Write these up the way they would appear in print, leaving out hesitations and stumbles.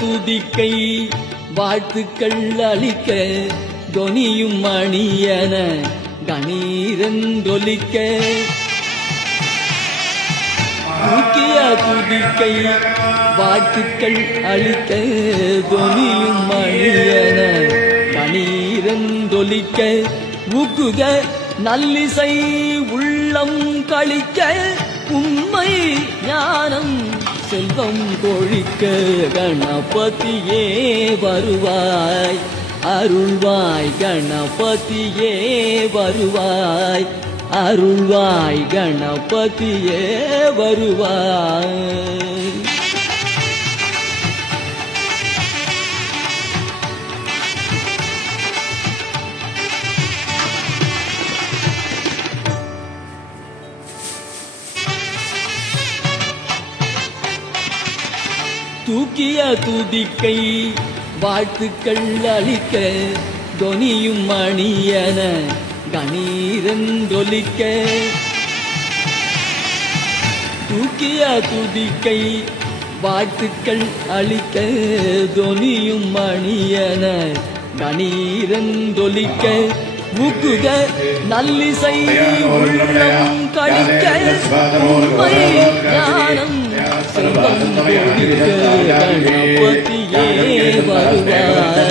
துதிக்கை வாழ்த்துக்கள் அளிக்க தொனியும் மணியன கணீரென்றொலிக்க தூக்கிய துதிக்கை வாழ்த்துக்கள் அளிக்க தொனியும் மணியன கணீரென்றொலிக்க ஊக்குக நல்லிசை உள்ளம் கழிக்க உண்மை ஞானம் செல்வம் கொழிக்க கணபதியே வருவாய் அருள்வாய் கணபதியே வருவாய் அருள்வாய் கணபதியே வருவாய். தூக்கிய துதிக்கை வாழ்த்துக்கள் அளிக்க தொனியும் மணியன கணீரென்றொலிக்க தூக்கிய துதிக்கை வாழ்த்துக்கள் அளிக்க தொனியும் மணியன கணீரென்றொலிக்க ஊக்குக நல்லிசை உள்ளம் கழிக்க உண்மை ஞானம் செல்வம் கொழிக்க கணபதியே வருவாய்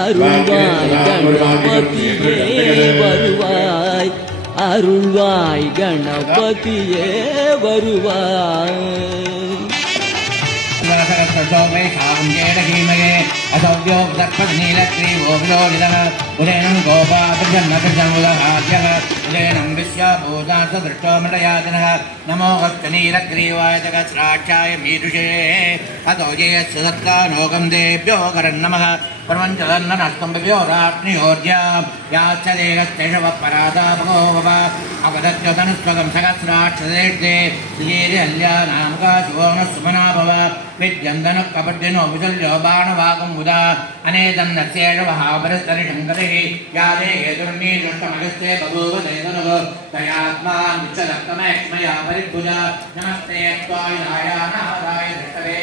அருள்வாய் கணபதியே வருவாய் அருள்வாய் கணபதியே வருவாய். उदयनं गोपाब्रह्मकृतमुदहाद्यः उदयनं विश्वभूतार्थदृष्टो मृडयातनः नमो हस्तनीलग्रीवाय जगत्स्राक्षाय मीदुषे अतो येयस्सत्कानोकं देभ्यो करन्नमः परमञ्चलन्ननस्तम्भ्यो रात्रियोर्जा याश्च देहस्तेषवपरादापगो भव अवदत्योतनुस्वगं सहस्राक्षसेष्टे श्रीहल्यानामका सुवर्णसुमना भव विद्यन्दनः कपद्यनो विशल्यो बाणवागं मुदा अनेदन्नस्येषवहापरस्तरिशङ्करिः या देहेतुर्मी दृष्टमगस्ते बभूव देवनव तयात्मा नित्यदत्तमेक्ष्मया परिभुजा नमस्ते त्वाय नाराय दृष्टवे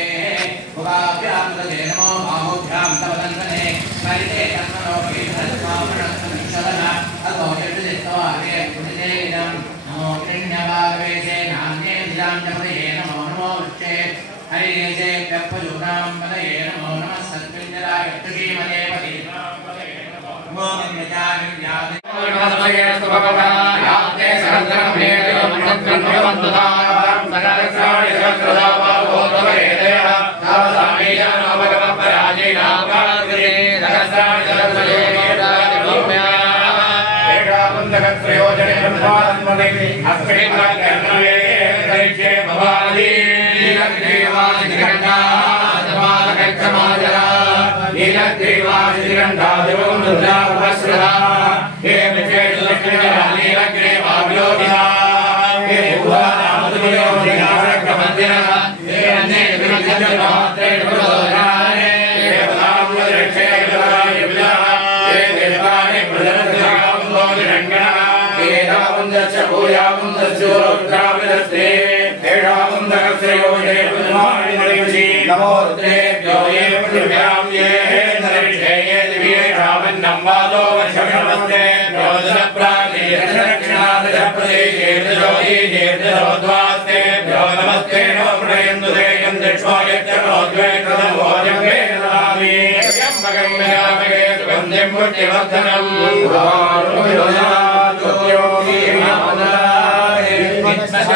भुवाभ्यामुदते नमो बाहुभ्यां तव दन्दने परिते तन्मनो परिधत्वामणस्तमिक्षलः अतो यद्विदित्वारे पुनिदेविदं नमो कृण्यवागवेशे नाम्ये दिदां जपदये नमो नमो वृक्षे हरियेशे व्यपजूनां पदये नमो नमः सत्पिञ्जराय श्रीमदे पदीनां पदये नमो नमो मन्यजानिव्यादे नमस्ते सुभगवा याते सहस्रमेव मन्त्रन्वन्तदा सकलक्षाणि सहस्रदावा भूतवेदेव तावसामीया नवगमपराजीनाकार्ये सहस्राणि सहस्रयोगेदादिभूम्या एकाबन्धकत्रयोजने ब्रह्मात्मने अस्मिन् कर्णवे दैत्ये भवानी नीलग्रीवादिगण्डादमालकक्षमाजरा नीलग्रीवादिगण्डादिवोन्दुर्जापश्रदा हे विचेतुलक्ष्मीजरा नीलग्रीवाव्योगिना हे भुवानामधुयोगिनासक्रमन्दिरः हे अन्ये विमध्यमात्रे पुरोधारे हे भलामुदरक्षेयविदाय विदाः हे देवानि प्रजनद्यामुन्दोनिरङ्गणः हे रामुन्दश्च भूयामुन्दस्योरुद्राविदस्ते नमो रुद्रेभ्यो ये पृथिव्यां ये नरिषे ये दिव्ये रामन्नं वादो वशमस्ते भ्योदनप्राणे दक्षिणादशप्रदेशे दशोद्वास्ते भ्यो नमस्ते नो प्रणयन्तु देयं दक्ष्वायच्चरोद्वैतनमोजङ्गे नमामि त्र्यम्बकं यजामहे सुगन्धिं पुण्यवर्धनं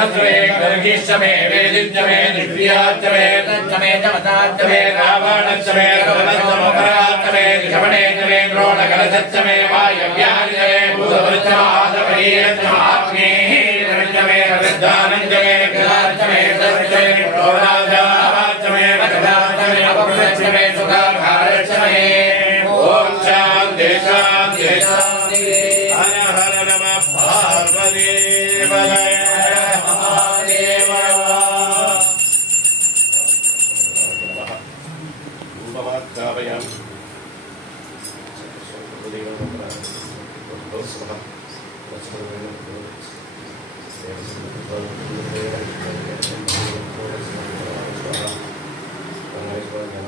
गर्गिष्यमे वेदिष्यमे दिव्याच्यमे तच्चमे चमताच्यमे रावणच्यमे रवणच्चमोपराच्यमे दिशमणेच्यमे द्रोणकलशच्यमे वायव्याच्यमे भूतवृत्तमादपरीयच्चमाग्नेः रविच्यमे गदाच्यमे सच्यमे प्रोराजाच्यमे वचनाच्यमे अपप्रच्यमे सुखाकारच्यमे ॐ शान्ति शान्ति शान्ति हर हर नमः पार्वतीपतये Gracias.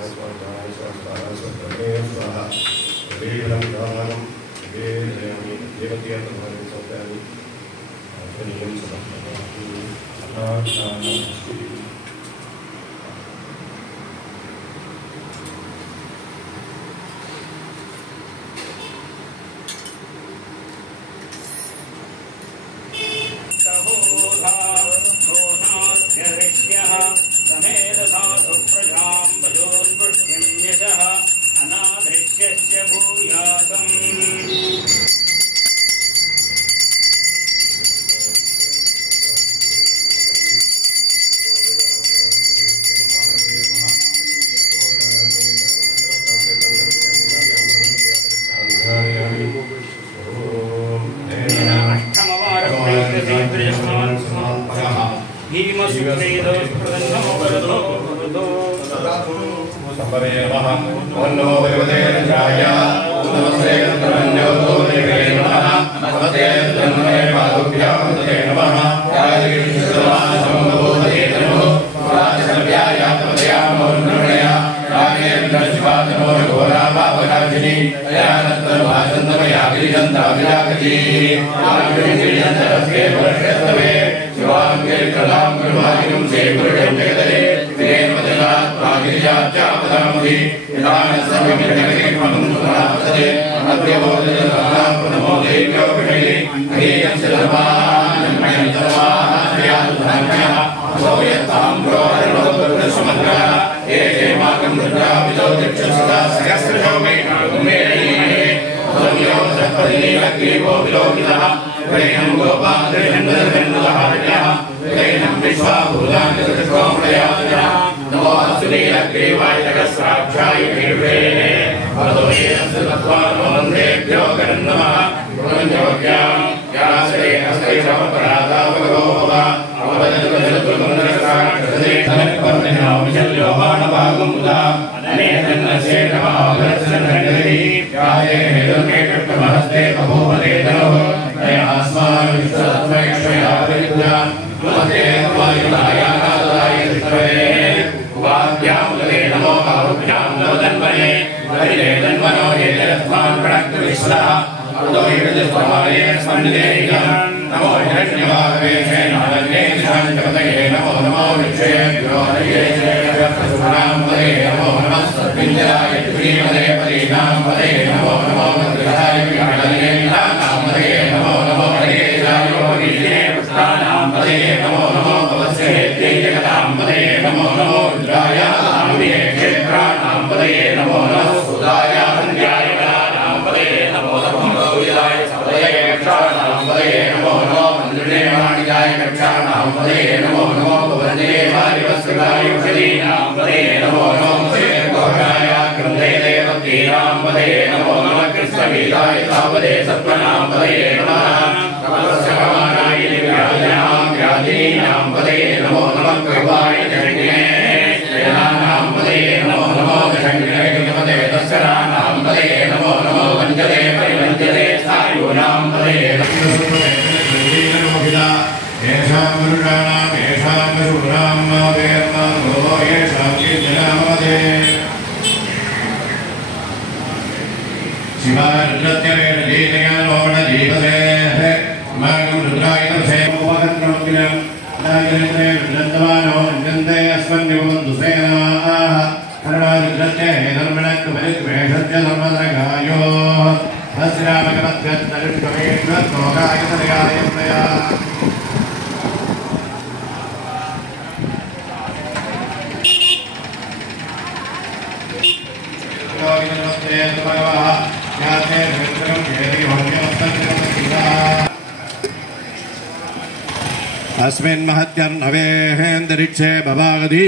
अस्मिन् महत्यर्णवेहेन्दरिक्षे भवागधी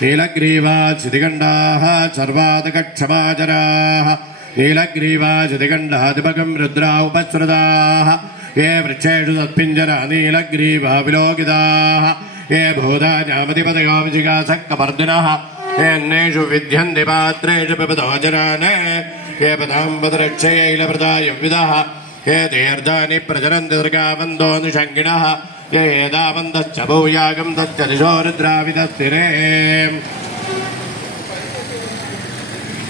नीलग्रीवाचितिगण्डाः सर्वादकक्षमाचराः नीलग्रीवाचितिगण्डादिपगं रुद्रा उपस्रुताः ये वृक्षेषु तत्पिञ्जरा नीलग्रीवा विलोकिताः ये भूताजामतिपदयोमिजिकासक्कपर्दिनः येन्नेषु विद्यन्ति पात्रेषु पिबतो जनान् ये पदाम्बदरक्षयैलप्रदायविदः ये तीर्थानि प्रचरन्ति दुर्गावन्दोऽनुषङ्गिणः ये एदावन्दश्च भूयागं तच्च दिशो रुद्राविदस्तिरे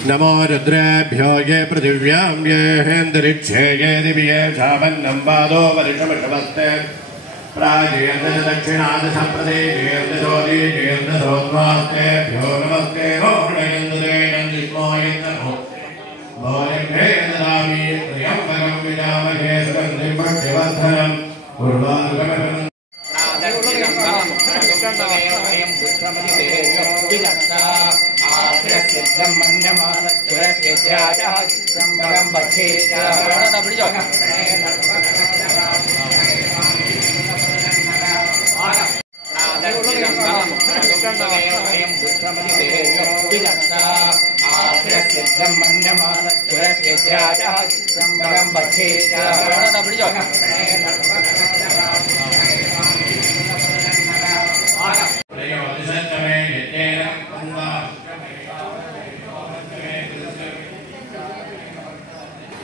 नमो रुद्रेभ्यो ये पृथिव्यां ये हेन्दरिक्षे ये दिव्ये शावन्नं पादो वर्षमशमस्ते प्राजेर्न दक्षिणादशप्रदेशेर्दशोदीजेर्दशोद्वास्तेभ्यो नमस्ते ओणयन्दुदेनन्दिष्मोयन्दनो भोजभे ददामि त्र्यम्बकं विजामहे सुगन्धिं पुष्टिवर्धनम् उर्वारुकमहं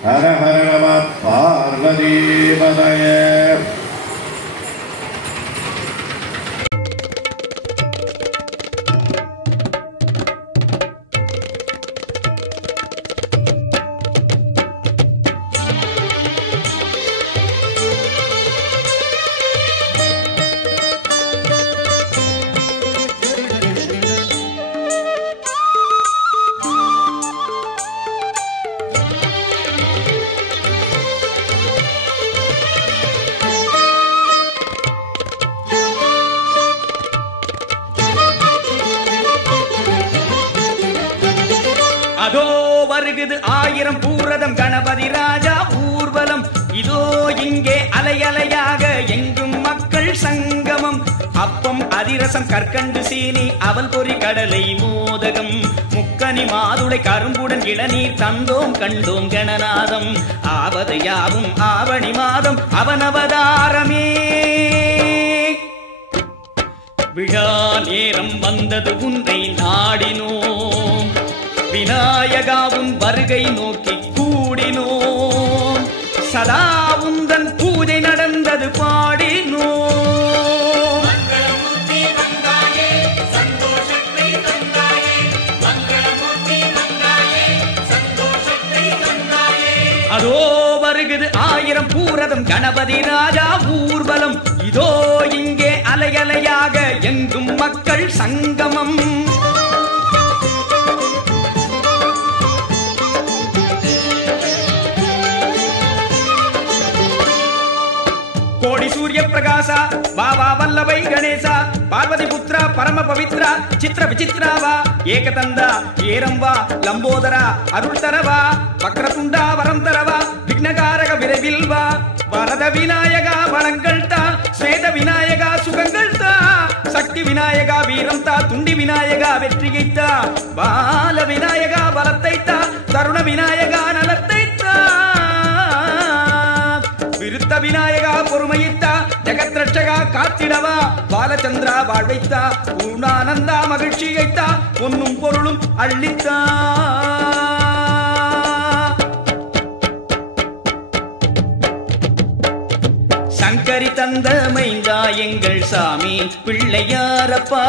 हर हर नमः पार्वतीपतये அதோ வருகுது 1000 பூரதம் கணபதி ராஜா ஊர்வலம் இதோ இங்கே அலையலையாக எங்கும் மக்கள் சங்கமம் அப்பம் அதிரசம் கற்கண்டு சீனி அவல் பொறி கடலை மோதகம் முக்கனி மாதுளை கரும்புடன் இளநீர் தந்தோம் கண்டோம் கணநாதம் ஆவது யாவும் ஆவணி மாதம் அவனவதாரமே விழா நேரம் வந்தது உன்னை நாடினோம் விநாயகாவும் வருகை நோக்கி கூடினோம் சதா உந்தன் பூஜை நடந்தது பாடினோம் அதோ வருகுது 1000 பூரதம் கணபதி ராஜா ஊர்வலம் இதோ இங்கே அலையலையாக எங்கும் மக்கள் சங்கமம் கோடி சூரிய பிரகாசா பாபா வல்லபை கணேசா பார்வதி புத்ரா பரம பவித்ரா சித்திர விசித்ராவா ஏகதந்தா ஏரம்பா லம்போதரா அருள் தரவா வக்ரதுண்டா வரம் தரவா விக்னகாரக விரைவில் வா வரத விநாயகா வளங்கள் தா ஸ்வேத விநாயகா சுகங்கள் தா சக்தி விநாயகா வீரம் தா துண்டி விநாயகா வெற்றியை தா பால விநாயகா பலத்தை தா தருண விநாயகா நலத்தை தா விருத்த விநாயகா பொறுமையித்தா ஜெகத் ரட்சகா காத்திடவா பாலச்சந்திரா வாழ்வைத்தா பூர்ணானந்தா மகிழ்ச்சியைத்தா பொன்னும் பொருளும் அள்ளித்தா சங்கரி தந்த மைந்தா எங்கள் சாமி பிள்ளையாரப்பா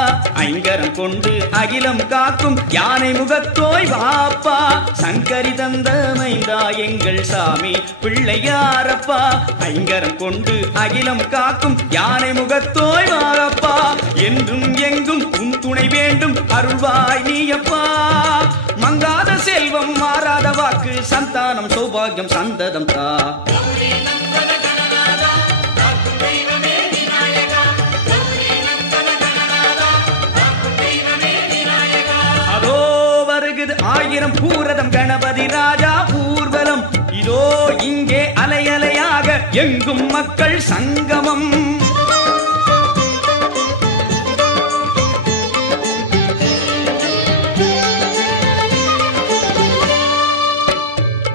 ஐங்கரம் கொண்டு அகிலம் காக்கும் யானை முகத்தோய் வாப்பா சங்கரி தந்த மைந்தா எங்கள் சாமி பிள்ளையாரப்பா ஐங்கரம் கொண்டு அகிலம் காக்கும் யானை முகத்தோய் வாப்பா என்றும் எங்கும் உன் துணை வேண்டும் அருள்வாய் நீயப்பா மங்காத செல்வம் மாறாத வாக்கு சந்தானம் சௌபாகியம் சந்ததம் தா அதோ வருகுது 1000 பூரதம் கணபதி ராஜா ஊர்வலம் இதோ இங்கே அலையலையாக எங்கும் மக்கள் சங்கமம்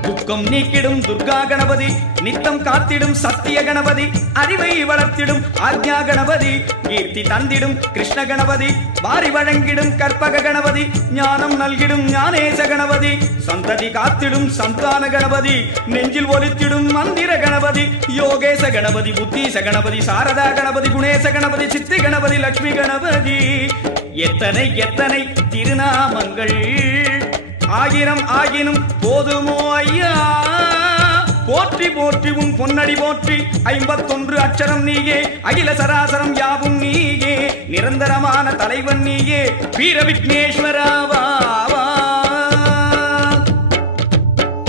துக்கம் நீக்கிடும் துர்கா கணபதி நித்தம் காத்திடும் சத்திய கணபதி அறிவை வளர்த்திடும் ஆக்ஞா கணபதி கீர்த்தி தந்திடும் கிருஷ்ண கணபதி வாரி வழங்கிடும் கற்பக கணபதி ஞானம் நல்கிடும் ஞானேச கணபதி சந்ததி காத்திடும் சந்தான கணபதி நெஞ்சில் ஒலித்திடும் மந்திர கணபதி யோகேச கணபதி புத்தீச கணபதி சாரதா கணபதி குணேச கணபதி சித்தி கணபதி லட்சுமி கணபதி எத்தனை எத்தனை திருநாமங்கள் ஆயிரம் ஆகினும் போதுமோ ஐயா போற்றி போற்றி உன் பொன்னடி போற்றி 51 அட்சரம் நீயே அகில சராசரம் யாவும் நீயே நிரந்தரமான தலைவன் நீயே வீர விக்னேஸ்வராவா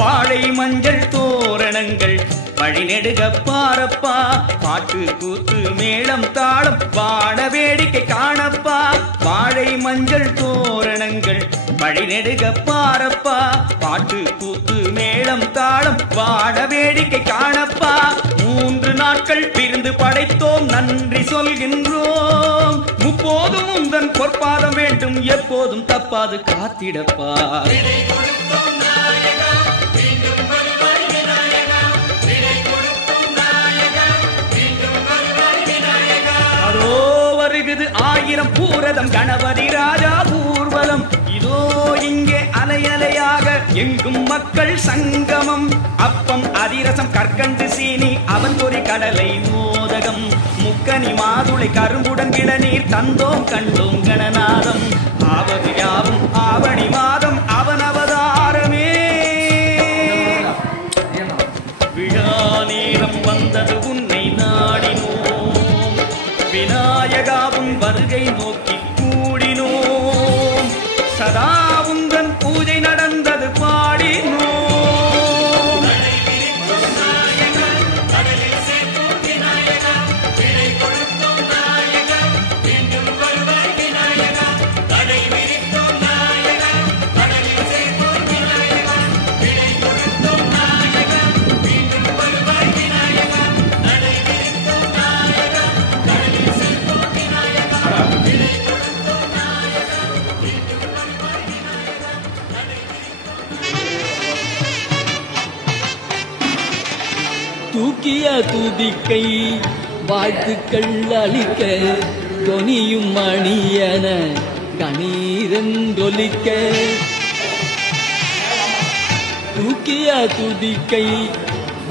பாழை மஞ்சள் தோரணங்கள் வழிநெடுக பாரப்பா பாட்டு கூத்து மேளம் தாளம் வான வேடிக்கை காணப்பா வாழை மஞ்சள் தோரணங்கள் வழிநெடுக பாரப்பா பாட்டு கூத்து மேளம் தாளம் வான வேடிக்கை காணப்பா 3 நாட்கள் பிரிந்து படைத்தோம் நன்றி சொல்கின்றோம் முப்போதும் உந்தன் பொற்பாதம் வேண்டும் எப்போதும் தப்பாது காத்திடப்பா வருகுது 1000 பூரதம் கணபதி ராஜா ஊர்வலம் இதோ இங்கே அலையலையாக எங்கும் மக்கள் சங்கமம் அப்பம் அதிரசம் கற்கண்டு சீனி அவன் பொறி கடலை மோதகம் முக்கனி மாதுளை கரும்புடன் இளநீர் தந்தோம் கண்டோம் கணநாதம் ஆவது யாவும் ஆவணி மாதம் அவன் அவதாரமே விழா நேரம் வந்தது உன்னை நாடினோம் விநாயகாவும் வருகை நோக்கி கூடினோம் சதா உந்தன் பூஜை நடந்தது பாடினோம் தூக்கிய துதிக்கை வாழ்த்துக்கள் அளிக்க தொனியும் மணியன கணீரென்றொலிக்க தூக்கிய துதிக்கை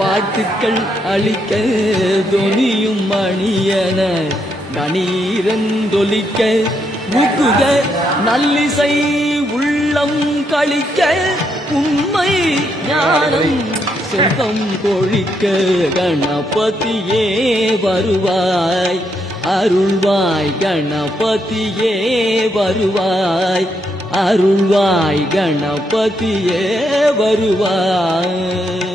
வாழ்த்துக்கள் அளிக்க தொனியும் மணியன கணீரென்றொலிக்க முக்குக நல்லிசை உள்ளம் கழிக்க உண்மை ஞானம் செல்வம் கொழிக்க கணபதியே வருவாய் அருள்வாய் கணபதியே வருவாய் அருள்வாய் கணபதியே வருவாய்